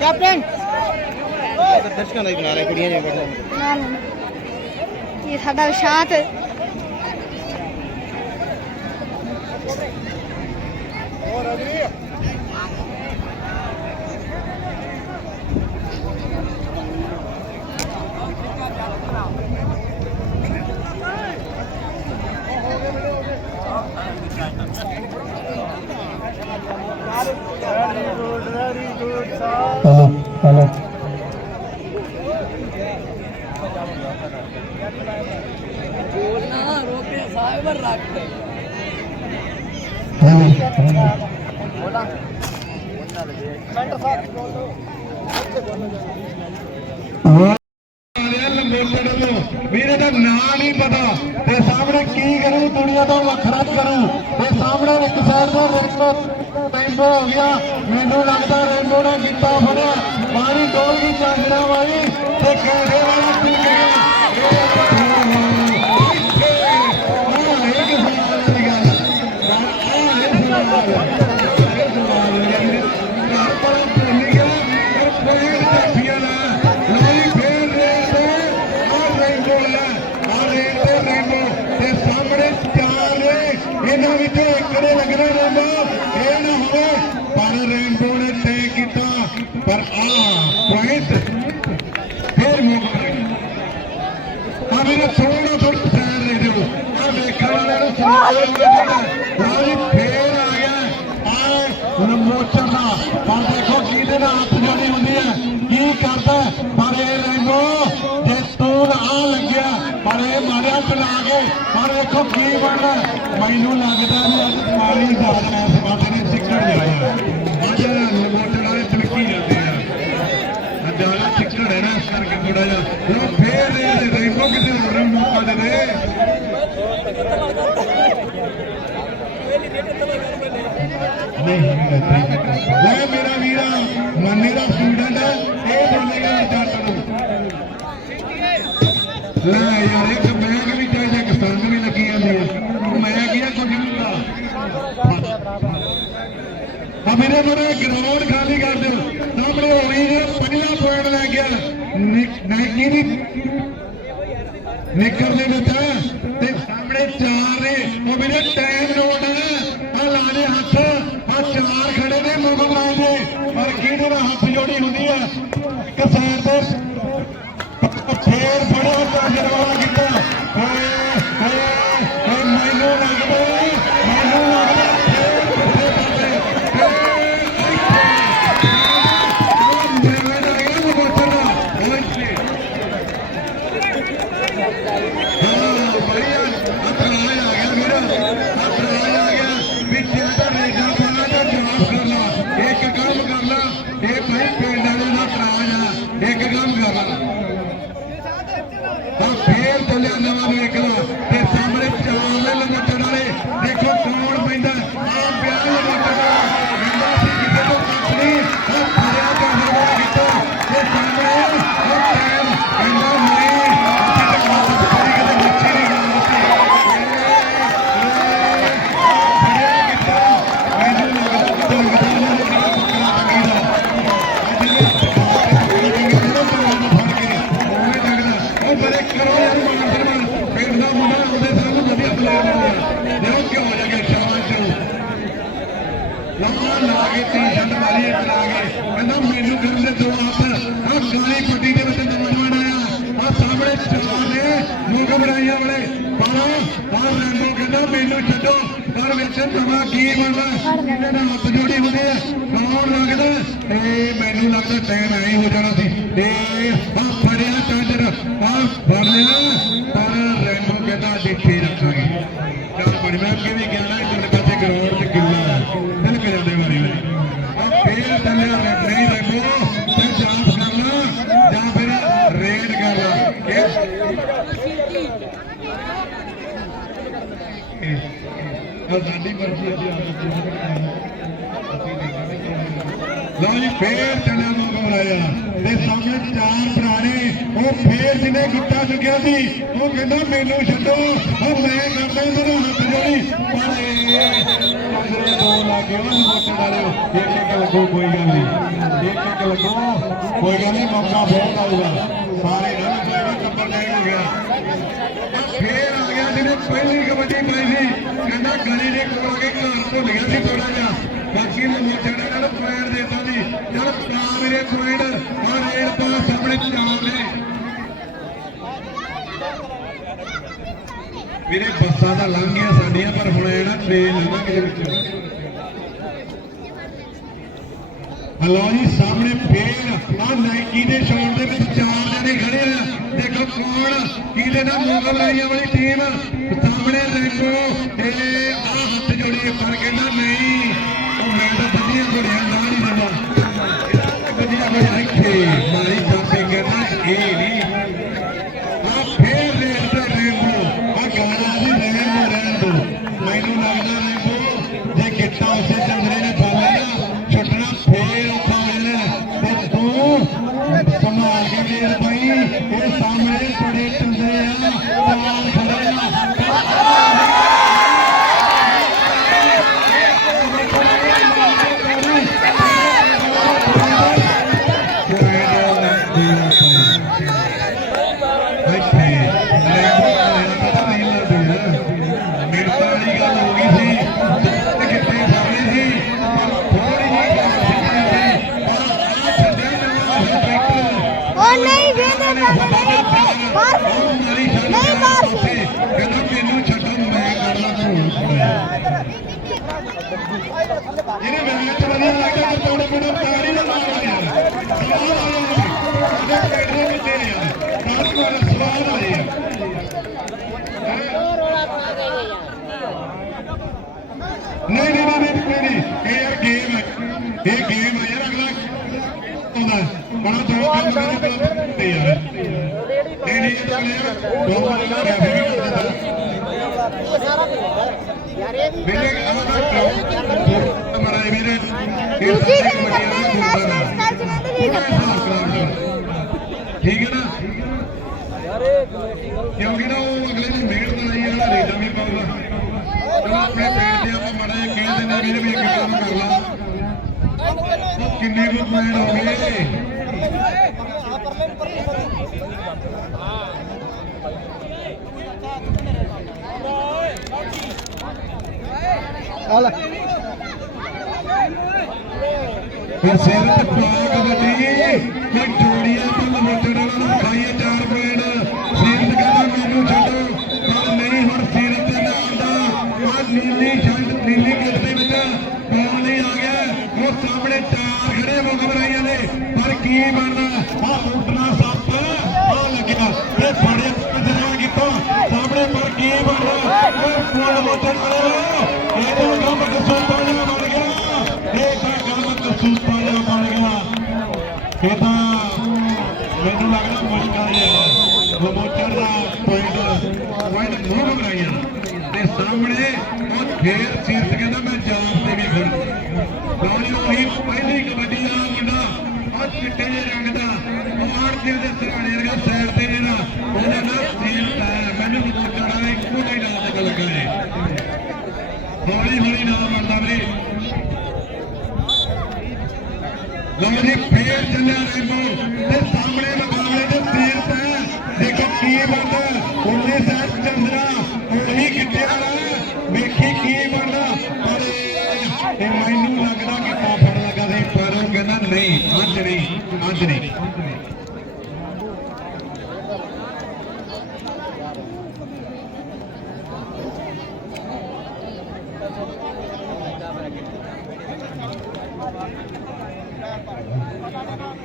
Captain ਦਰਸ਼ਕਾਂ ਦਾ ਹੀ ਬਣਾ ਰਿਹਾ ਕੁੜੀਆਂ ਜਿਹਾ। ਇਹ ਸਾਡਾ ਸ਼ਾਂਤ ਵੀਰੇ ਦਾ ਨਾਂ ਨਹੀਂ ਪਤਾ। ਤੇ ਸਾਹਮਣੇ ਕੀ ਕਰੂ? ਦੁਨੀਆ ਤੋਂ ਵੱਖਰਾ ਕਰੂ। ਤੇ ਸਾਹਮਣੇ ਇੱਕ ਸਾਈਡ ਦਾ ਰੇਨਬੋ ਰੇਨਬੋ ਹੋ ਗਿਆ। ਮੈਨੂੰ ਲੱਗਦਾ ਰੇਨਬੋ ਨੇ ਕੀਤਾ ਫੜਿਆ। ਪਾਣੀ ਡੋਲ ਗਈ ਚਾਂਦਰਾ ਵਾਲੀ ਤੇ ਕੋਰੇ ਵਾਲਾ ਇਹਨਾਂ ਵਿੱਚੋਂ ਇੱਕ ਲੱਗਣਾ ਰੇਨਬੋ ਇਹ ਨਾ ਹੋਵੇ, ਪਰ ਰੇਨਬੋ ਨੇ ਤੈਅ ਕੀਤਾ, ਪਰ ਆ, ਪੁਆਇੰਟ। ਫੇਰ ਮੌਕਾ ਆ ਮੇਰੇ ਥੋੜਾ ਥੋੜਾ ਸਾਈਡ ਦੇ ਦਿਓ ਆ ਵੇਖਣ ਵਾਲੇ ਨੂੰ ਸੁਣਾਓ ਰਾਜੀ ਫੇਰ ਆ ਗਿਆ ਆ ਹੁਣ ਮੋਚਰ ਦਾ ਪਰ ਦੇਖੋ ਕਿਹਦੇ ਨਾਲ ਹੱਥ ਜੋੜੀ ਹੁੰਦੀ ਹੈ ਕੀ ਕਰਦਾ ਹੈ? ਪਰ ਇਹ ਰੈਂਬੋ ਜੇ ਤੂੰ ਆ ਲੱਗਿਆ ਪਰ ਇਹ ਮਾਰਿਆ ਚਲਾ ਕੇ। ਪਰ ਦੇਖੋ ਕੀ ਬਣਦਾ। ਮੈਨੂੰ ਲੱਗਦਾ ਵੀ ਅੱਜ ਪਾਣੀ ਜ਼ਿਆਦਾ ਇਸ ਬਾਤ ਨੇ ਸਿੱਕੜ ਜਾਇਆ ਅੱਜ ਮੋਟਰ ਵਾਲੇ ਤਲਕੀ ਜਾਂਦੇ ਆ। ਜ਼ਿਆਦਾ ਚਿੱਕੜ ਹੈ ਨਾ, ਇਸ ਕਰਕੇ ਥੋੜਾ ਜਿਹਾ। ਹੁਣ ਫੇਰ ਇਹ ਰੈਂਬੋ ਕਿਤੇ ਹੋਰ ਮੌਕਾ ਦੇ ਦੇ। ਲੈ ਮੇਰਾ ਵੀਰਾ, ਮੰਨੇ ਦਾ ਸਟੂਡੈਂਟ ਲੈ ਯਾਰ, ਇੱਕ ਬੈਗ ਵੀ ਚਾਹੀਦਾ ਇੱਕ ਸੰਗ ਵੀ ਲੱਗੀ ਜਾਂਦੀ ਹੈ ਮੈਂ ਕਿਹਾ ਆ ਕੁਝ ਨਹੀਂ ਹੁੰਦਾ। ਆ ਮੇਰੇ ਮੇਰੇ ਗਰਾਊਂਡ ਖਾਲੀ ਕਰ ਦਿਓ। ਸਾਹਮਣੇ ਹੋਈ ਨੇ ਪਹਿਲਾ ਪੁਆਇੰਟ ਲੈ ਗਿਆ ਨਾਈਕੀ ਦੀ ਨਿਕਰ ਦੇ ਵਿੱਚ ਤੇ ਸਾਹਮਣੇ ਚਾਰ ਨੇ ਉਹ ਮੇਰੇ ਟਾਈਮ ਨੋਟ ਆ ਲਾ ਦੇ ਹੱਥ ਆ ਚਾਰ ਖੜੇ ਨੇ ਮੁਗਲਾਂ ਦੇ ਪਰ ਕਿਹਦੇ ਨਾਲ ਹੱਥ ਜੋੜੀ ਹੁੰਦੀ ਆ ਇੱਕ ਸਾਈਡ ਤੇ ਫੇਰ ਫੜੋ ਕਾਜਰ ਵਾਲਾ ਕੀਤਾ ਓਏ ਓਏ ਓਏ ਮੈਨੂੰ ਲੱਗਦਾ ਮੈਨੂੰ ਲੱਗਦਾ ਫੇਰ ਫੇਰ ਫੇਰ ਮੈਂ ਨਾ ਗਿਆ ਮੈਂ ਬੋਲਣਾ ਓਏ ਹਾਂ ਬੜੀਆ ਅਤਰਾਜ ਆ ਗਿਆ ਵੀਰ ਅਤਰਾਜ ਆ ਗਿਆ ਵਿੱਚ ਤਾਂ ਰੇਗਾ ਪਾਣਾ ਤਾਂ ਜਵਾਬ ਕਰ ਲਾ ਇੱਕ ਕੰਮ ਕਰ ਲਾ ਇਹ ਭਾਈ ਪਿੰਡ ਵਾਲੇ ਦਾ ਅਤਰਾਜ ਆ ਇੱਕ ਕੰਮ ਕਰ ਲਾ ਹਾਂ ਫੇਰ ਚੱਲਿਆ ਨਵਾਂ ਵੇਖਲਾ ਤੇ ਸਾਹਮਣੇ ਚਾਰ ਨੇ ਲੰਗਟੜ ਵਾਲੇ ਦੇਖੋ ਕੌਣ ਪੈਂਦਾ ਆ ਪਿਆ ਲੰਗਟੜ ਕਹਿੰਦਾ ਸੀ ਕਿਤੇ ਤੋਂ ਕੱਖ ਨਹੀਂ ਉਹ ਫੜਿਆ ਕਾਹਦਾ ਵਾਲਾ ਕੀਤਾ ਤੇ ਸਾਹਮਣੇ ਉਹ ਟਾਈਮ ਕਹਿੰਦਾ ਨਹੀਂ ਅਸੀਂ ਤਾਂ ਵਾਪਸ ਕਰੀ ਕਿਤੇ ਮੱਛੀ ਨਹੀਂ ਗਾਉਂਦੀ ਫੜਿਆ ਕੀਤਾ ਮੈਨੂੰ ਲੱਗਦਾ ਕਿਤੇ ਲੱਗਦਾ ਨਾ ਕਿਹੜਾ ਪੱਕਾ ਟੰਗੀ ਦਾ ਅੱਜ ਇਹ ਫੜ ਕੇ ਉਵੇਂ ਲੱਗਦਾ ਉਹ ਬੜੇ ਕਰੋ ਯਾਰ ਮਾਨ ਸਨਮਾਨ ਪਿੰਡ ਦਾ ਮੁੰਡਾ ਆਉਂਦੇ ਸਾਨੂੰ ਵਧੀਆ ਪਲੇਅਰ ਮਿਲਿਆ ਦੇਖੋ ਕਿਉਂ ਹੋ ਜਾਗੇ ਸ਼ਾਬਾਸ਼ ਚਲੋ ਲੰਮਾ ਲਾ ਕੇ ਟੀ ਸ਼ਰਟ ਵਾਲੀ ਇੱਕ ਲਾ ਕੇ ਕਹਿੰਦਾ ਮੈਨੂੰ ਕਰਨ ਦੇ ਦੋ ਹੱਥ ਆ ਕਾਲੀ ਪੱਟੀ ਦੇ ਵਿੱਚ ਨੌਜਵਾਨ ਆਇਆ ਆ ਸਾਹਮਣੇ ਚਾਰ ਨੇ ਮੂੰਹ ਘਬਰਾਈਆਂ ਵਾਲੇ ਪਰ ਆ ਰੈਂਬੋ ਕਹਿੰਦਾ ਮੈਨੂੰ ਛੱਡੋ ਪਰ ਵਿੱਚ ਨਵਾਂ ਕੀ ਬਣਦਾ? ਇਹਦੇ ਨਾਲ ਹੱਥ ਜੋੜੀ ਹੁੰਦੀ ਹੈ ਕੌਣ ਲੱਗਦਾ? ਤੇ ਮੈਨੂੰ ਲੱਗਦਾ ਟਾਈਮ ਐ ਹੋ ਜਾਣਾ ਸੀ। ਤੇ ਆ ਫੜਿਆ ਚਾਦਰ ਆ ਫੜ ਲਿਆ। ਲਓ ਜੀ, ਫੇਰ ਚੱਲਿਆ ਮੋਗਾ ਮਰਾਇਆ ਤੇ ਸਾਹਮਣੇ ਚਾਰ ਪੁਰਾਣੇ ਉਹ ਫੇਰ ਜਿਹਨੇ ਗੁੱਟਾ ਚੁੱਕਿਆ ਸੀ, ਉਹ ਕਹਿੰਦਾ ਮੈਨੂੰ ਛੱਡੋ, ਉਹ ਮੈਂ ਕਰਦਾ ਇਹਨਾਂ ਹੱਥ ਜੋੜੀ। ਪਰ ਇਹ ਦੋ ਲੱਗੇ ਉਹਨਾਂ ਮੋਟੇ ਵਾਲਿਓ ਇੱਕ ਇੱਕ ਲੱਗੋ, ਕੋਈ ਗੱਲ ਨਹੀਂ। ਇੱਕ ਇੱਕ ਲੱਗੋ, ਕੋਈ ਗੱਲ ਨਹੀਂ, ਮੌਕਾ ਬਹੁਤ ਆਊਗਾ। ਸਾਰੇ ਨਾ ਲੱਗੇਗਾ ਕੱਪੜ ਹੋ ਗਿਆ। ਫੇਰ ਆ ਗਿਆ ਜਿਹਨੇ ਪਹਿਲੀ ਕਬੱਡੀ ਪਾਈ ਸੀ। ਕਹਿੰਦਾ ਗਲੀ ਦੇ ਕੋਲ ਕੇ ਘਰ ਭੁੱਲ ਗਿਆ ਸੀ ਥੋੜਾ ਜਿਹਾ। ਬਾਕੀ ਨੂੰ ਮੋਟੇ ਨਾਲ ਪੁਆਇੰਟ ਦੇਤਾ ਸੀ। ਚਲ ਪਾ ਮੇਰੇ ਪੁਆਇੰਟ ਆ ਰੇਲ ਪਾ ਸਾਹਮਣੇ ਚਾਰ ਨੇ। ਵੀਰੇ ਬੱਸਾਂ ਦਾ ਲੰਘ ਗਿਆ ਸਾਡੀਆਂ, ਪਰ ਹੁਣ ਇਹ ਨਾ ਟ੍ਰੇਨ ਲੰਘ ਦੇ ਵਿੱਚ। ਹਲੋ ਜੀ, ਸਾਹਮਣੇ ਫੇਰ ਆ। ਨਾਈਕੀ ਦੇ ਸ਼ੌਟ ਦੇ ਵਿੱਚ ਚਾਰ ਜਣੇ ਖੜੇ ਆ ਦੇਖੋ ਕੌਣ? ਕਿਹਦੇ ਨਾਲ ਮੁਗਲ ਵਾਲੀ ਟੀਮ ਸਾਹਮਣੇ ਦੇਖੋ, ਇਹ ਆ ਹੱਥ ਜੋੜੀਏ ਪਰ ਕਹਿੰਦਾ ਨਹੀਂ। ਉਹ ਮੈਂ ਤਾਂ ਬੱਜੀਆਂ ਘੋੜੀਆਂ ਨਾਲ ਹੀ ਦਵਾ ਬੱਜੀਆਂ ਘੋੜੀਆਂ ਇੱਥੇ, ਮਾਰੀ ਇਹਨੇ ਮੈਨੂੰ ਤਾਂ ਵਧੀਆ ਲੱਗਦਾ ਕਿ ਤੋੜੇ ਮੈਨੂੰ ਤਾੜੀ ਨਾ ਯਾਰ ਯਾਰ ਕੋਲ ਨਹੀਂ ਨਹੀਂ ਨਹੀਂ ਨਹੀਂ ਨਹੀਂ। ਇਹ ਯਾਰ ਗੇਮ ਹੈ ਇਹ ਗੇਮ ਹੈ ਯਾਰ ਅਗਲਾ ਆਉਂਦਾ ਬੜਾ ਦੋ ਕੰਮ ਕੋਲ ਤੇ ਯਾਰ ਨਹੀਂ ਨਹੀਂ ਇਹ ਯਾਰ ਦੋ ਵਾਰੀ ਨਾ ਰੈਫਰੀ ਕਰ ਦਿੰਦਾ ਮੇਰੇ ਆਹ ਮਰਾ ਇਹ ਦੂਜੀ ਗੱਲ ਕਬੱਡੀ ਕਰਦੇ ਵਾਲਾ ਨੈਸ਼ਨਲ ਸਟਾਈਲ ਚ ਕਹਿੰਦੇ ਨਹੀਂ ਠੀਕ ਹੈ ਨਾ? ਕਿਉਂਕਿ ਨਾ ਉਹ ਅਗਲੇ ਨੂੰ ਮਿਹਨਤ ਨਾਲ ਹੀ ਵਾਲਾ ਰੇਡਾ ਵੀ ਪਾਊਗਾ। ਚਲੋ ਆਪਣੇ ਪਿੰਡ ਦੇ ਆਪਾਂ ਮੜਾ ਜਿਹਾ ਕਹਿ ਦਿੰਦੇ ਵੀਰ ਵੀ ਇੱਕ ਕੰਮ ਕਰ ਲਾ। ਉਹ ਕਿੰਨੇ ਕੁ ਪੁਆਇੰਟ ਹੋ ਗਏ? ਫਿਰ ਸਿਰ ਤੇ ਪਾ ਕਬੱਡੀ ਇਹ ਤਾਂ ਮੈਨੂੰ ਲੱਗਦਾ ਮੁਸ਼ਕਲ ਹੈ ਉਹ ਦਾ ਪੁਆਇੰਟ ਪੁਆਇੰਟ ਮੂੰਹ ਬਣਾਈਆਂ ਤੇ ਸਾਹਮਣੇ ਉਹ ਫੇਰ ਸੀਰਤ ਕਹਿੰਦਾ, ਮੈਂ ਜਾਨ ਤੇ ਵੀ ਖੜ ਲੌਣੀ ਉਹੀ ਪਹਿਲੀ ਕਬੱਡੀ ਦਾ ਮੁੰਡਾ ਉਹ ਚਿੱਟੇ ਜਿਹੇ ਰੰਗ ਦਾ, ਉਹ ਆੜਤੀ ਦੇ ਸਿਰਾਣੇ ਵਰਗਾ ਸਾਈਡ ਤੇ ਜਿਹੜਾ ਉਹਦਾ ਨਾਮ ਸੀਰਤ ਹੈ। ਮੈਨੂੰ ਵੀ ਚੜਾ ਇੱਕੋ ਹੀ ਨਾਮ ਪਤਾ ਲੱਗਾ ਹੈ ਹੌਲੀ ਹੌਲੀ ਨਾਮ ਆਉਂਦਾ ਵੀਰੇ। ਲਓ ਫੇਰ ਚੱਲਿਆ ਰੇਮੋ ਤੇ ਸਾਹਮਣੇ ਮੁਕਾਬਲੇ ਦੇ ਤੀਰ ਪੈ। ਦੇਖੋ ਕੀ ਬਣਦਾ। ਉਹਨੇ ਸਾਹਿਬ ਚੰਦਰਾ, ਉਹੀ ਕਿੱਥੇ ਵਾਲਾ। ਵੇਖੀ ਕੀ ਬਣਦਾ। ਪਰ ਇਹ ਮੈਨੂੰ ਲੱਗਦਾ ਕਿ ਪਾਪੜ ਲੱਗਾ ਸੀ, ਪਰ ਉਹ ਕਹਿੰਦਾ, ਨਹੀਂ, ਅੱਜ ਨਹੀਂ ਅੱਜ ਨਹੀਂ।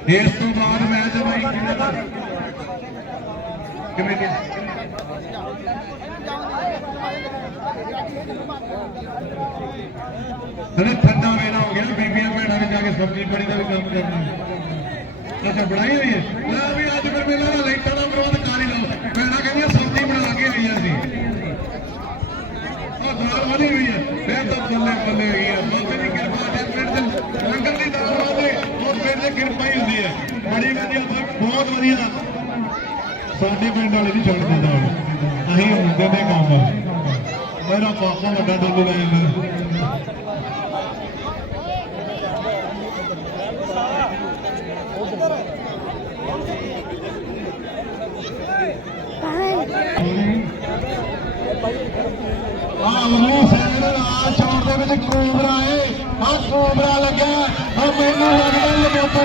ਇਸ ਤੋਂ ਬਾਅਦ ਮੈਂ ਬਾਈ ਕਿਵੇਂ ਦਾ ਕਿਵੇਂ ਦੀ ਹਲੇ ਠੰਡਾ ਵੇਲਾ ਹੋ ਗਿਆ, ਬੀਬੀਆਂ ਭੈਣਾਂ ਨੇ ਜਾ ਕੇ ਸਬਜ਼ੀ ਪਾਣੀ ਦਾ ਵੀ ਕੰਮ ਕਰਨਾ। ਅੱਛਾ, ਬਣਾਈ ਹੋਈ ਹੈ? ਲੈ ਵੀ ਅੱਜ ਫਿਰ ਮੇਲਾ ਦਾ ਲਾਈਟਾਂ ਦਾ ਵਿਰੋਧ ਕਰ ਹੀ ਲਓ। ਭੈਣਾਂ ਕਹਿੰਦੀਆਂ ਸਬਜ਼ੀ ਬਣਾ ਕੇ ਆਈਆਂ ਸੀ ਉਹ ਦਾਲ ਬਣੀ ਹੋਈ ਹੈ। ਫਿਰ ਤਾਂ ਬੱਲੇ ਬੱਲੇ ਹੋਈ ਹੈ। ਬਾਬੇ ਦੀ ਕਿਰਪਾ ਪਿੰਡ ਦੇ ਲੰਗਰ ਦੀ ਦਾਲ ਵਾਦੇ ਉਹ ਪਿੰਡ ਤੇ ਕਿਰਪਾ ਹੀ ਹੁੰਦੀ ਹੈ। ਬੜੀ ਵਧੀਆ, ਬਹੁਤ- ਵਧੀਆ। ਸਾਡੇ ਪਿੰਡ ਵਾਲੇ ਨਹੀਂ ਛੱਡ ਦਿੰਦਾ ਹੁਣ ਅਸੀਂ ਹੁੰਦੇ ਨੇ ਕੰਮ ਮੇਰਾ ਪਾਪਾ ਵੱਡਾ ਡੋਲੂ ਲੈ ਜਾਂਦਾ ਆ ਉਹ ਸੈਕਿੰਡ ਆ ਚੌੜ ਦੇ ਵਿੱਚ ਕੋਬਰਾ ਏ। ਆ ਕੋਬਰਾ ਲੱਗਾ ਆ ਮੈਨੂੰ ਲੱਗਦਾ ਲਗੋਟੇ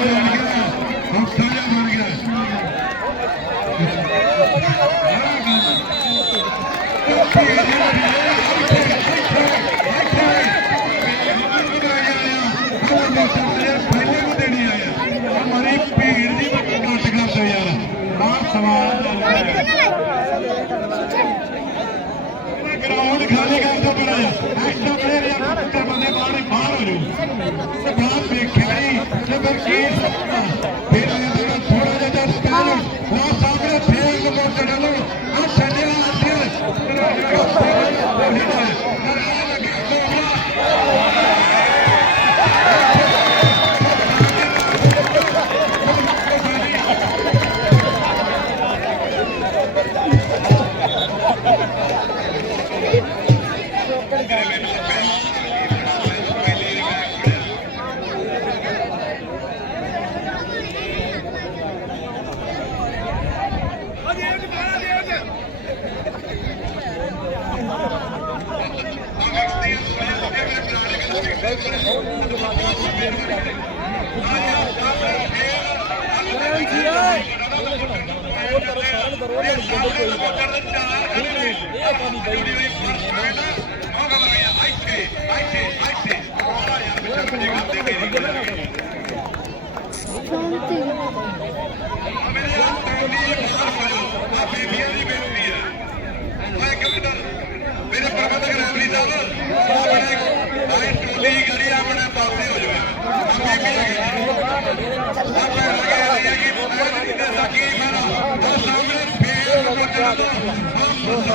ਬਾਹਰ ਬਾਹਰ ਹੋ ਜਾਓ। ਬਾਹਰ ਵੇਖਿਆ ਹੀ ਤੇ ਫਿਰ ਕੀ ਸਕਦਾ ਫਿਰ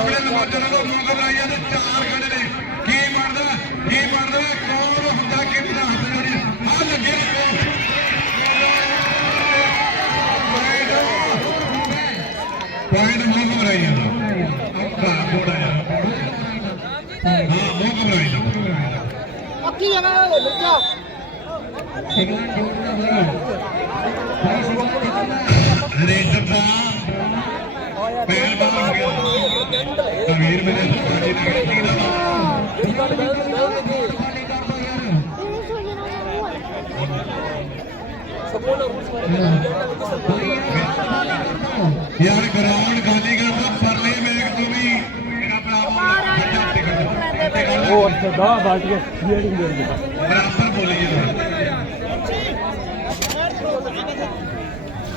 ਸਾਹਮਣੇ ਮੋਟਰ ਦਾ ਮੋਗਾ ਬਣਾਇਆ ਤੇ ਚਾਰ ਖੜੇ ਨੇ। ਕੀ ਬਣਦਾ ਕੀ ਬਣਦਾ ਕੌਣ ਹੁੰਦਾ ਕਿੰਨਾ ਹੱਥ ਜੋੜੀ ਆ। ਲੱਗੇ ਪੁਆਇੰਟ ਮੋਗਾ ਬਣਾਇਆ ਅੱਖਾਂ ਥੋੜਾ ਹਾਂ ਮੋਗਾ ਬਣਾਇਆ ਪੱਕੀ ਜਗ੍ਹਾ ਹੋ ਬੱਚਾ ਰੇਡਰ ਦਾ ਪੈਰ ਬਾਹਰ ਗਿਆ ਵੀਰ ਮੇਰੇ ਸਾਡੀ ਨਗਰੀ ਦਾ ਯਾਰ ਗਰਾਊਂਡ ਖਾਲੀ ਕਰਦਾ ਪਰਲੇ ਮੇਕ ਤੋਂ ਵੀ ਮੇਰਾ ਭਰਾ ਕਰ ਉਹ ਅੱਛਾ ਦਾ ਲੀਡਿੰਗ ਦੇ ਦਿੱਤਾ ਬਰਾਬਰ ਬੋਲੀ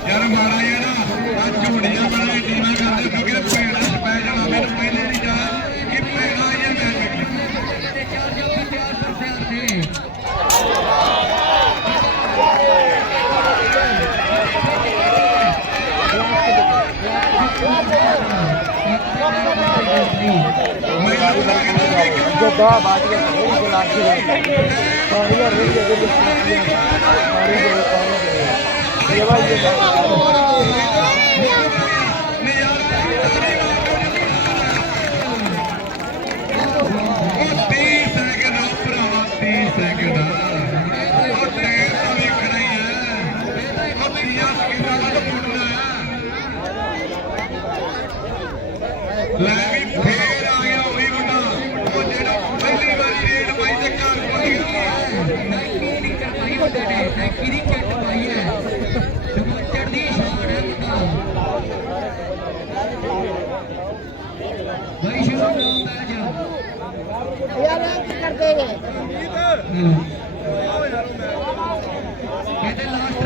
ਯਾਰ ਮਾੜਾ ਯਾਰ ਆ ਝੋੜੀਆਂ ਬਣਾ ਟੀਮਾਂ ਕਰਦੇ ਕਿਉਂਕਿ ਭੇੜਾਂ ਚ ਪੈ ਜਾਣਾ ਮੈਨੂੰ ਪਹਿਲੇ ਨਹੀਂ ਜਾ ਕਿ ਭੇੜਾਂ ਇਹ ਮੈਚ जो da बाट के थोड़ी के लाख के पानी और रेल के लिए पानी के पानी के ये भाई ये ਕਹਿੰਦੇ ਲਾਸਟ